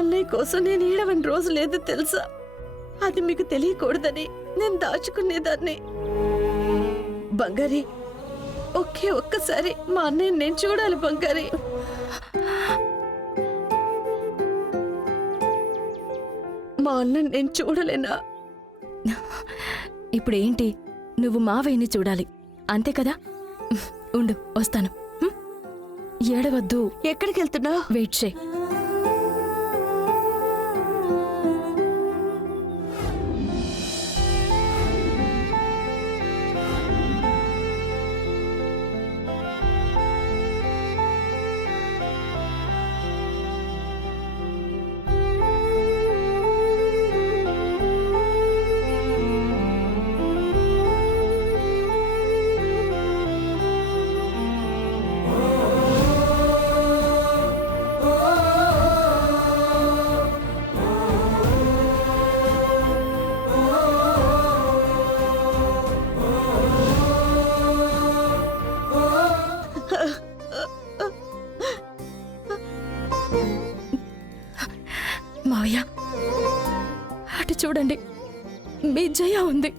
అన్నయ్య కోసం నేను ఏడవని రోజు లేదు తెలుసా. అది మీకు తెలియకూడదని నేను దాచుకునేదాన్ని. బంగారి, ఒక్కసారి మా అన్నయ్య నేను చూడాలి బంగారి. మా అన్నయ్య నేను చూడలేనా? ఇప్పుడేంటి, నువ్వు మావయ్యని చూడాలి అంతే కదా? ఉండు, వస్తాను. ఏడవద్దు. ఎక్కడికి వెళ్తున్నా? వెయిట్ చే. మావయ్య, అటు చూడండి, మీ జయ ఉంది.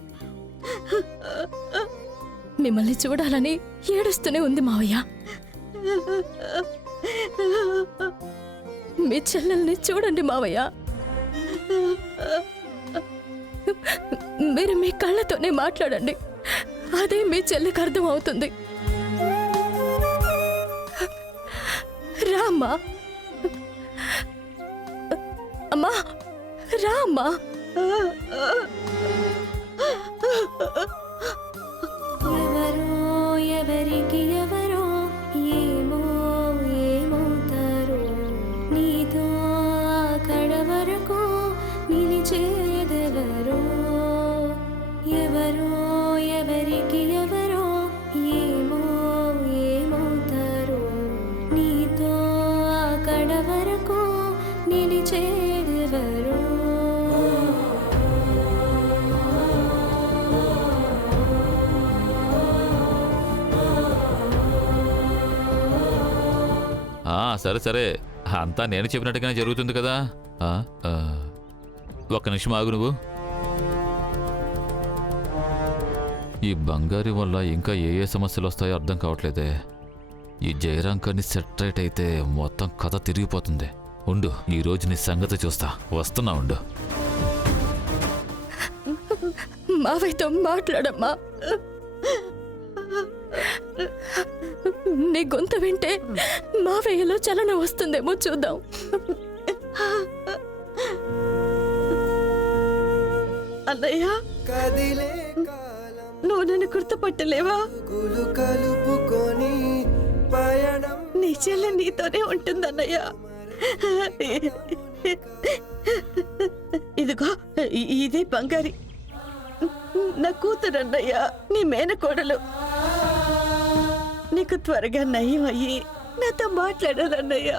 మిమ్మల్ని చూడాలని ఏడుస్తూనే ఉంది మావయ్య. మీ చెల్లెల్ని చూడండి మావయ్య. మీరు మీ కళ్ళతోనే మాట్లాడండి, అదే మీ చెల్లికి అర్థం అవుతుంది. రామ్మా, అమ్మా, రామ్మా. ఎవరో ఎవరికి ఎవరో ఏమో ఏమవుతారో, నీతో అక్కడ వరకు నిలిచేదెవరో. ఎవరో ఎవరికి ఎవరో ఏమో ఏమవుతారో, నీతో అక్కడ వరకు నిలిచేదెవరో. సరే సరే, అంతా నేను చెప్పినట్టుగానే జరుగుతుంది కదా. ఒక్క నిమిషం ఆగు నువ్వు. ఈ బంగారి వల్ల ఇంకా ఏ సమస్యలు వస్తాయో అర్థం కావట్లేదే. ఈ జయరాంకర్ని సెట్ రైట్ అయితే మొత్తం కథ తిరిగిపోతుంది. ఉండు, ఈ రోజు నీ సంగతి చూస్తా. వస్తున్నా, ఉండు. మావయ్యతో మాట్లాడమ్మా. నీ గొంతు వింటే మావయ్యలో చలనం వస్తుందేమో, చూద్దాం. అన్నయ్య, నువ్వు నన్ను గుర్తుపట్టలేవా? నీ చెల్లె నీతోనే ఉంటుందన్నయ్య. ఇదిగో, ఇదే బంగారి, నా కూతురన్నయ్య, నీ మేనకోడలు. నీకు త్వరగా నయం అయ్యి నాతో మాట్లాడాలన్నయ్య.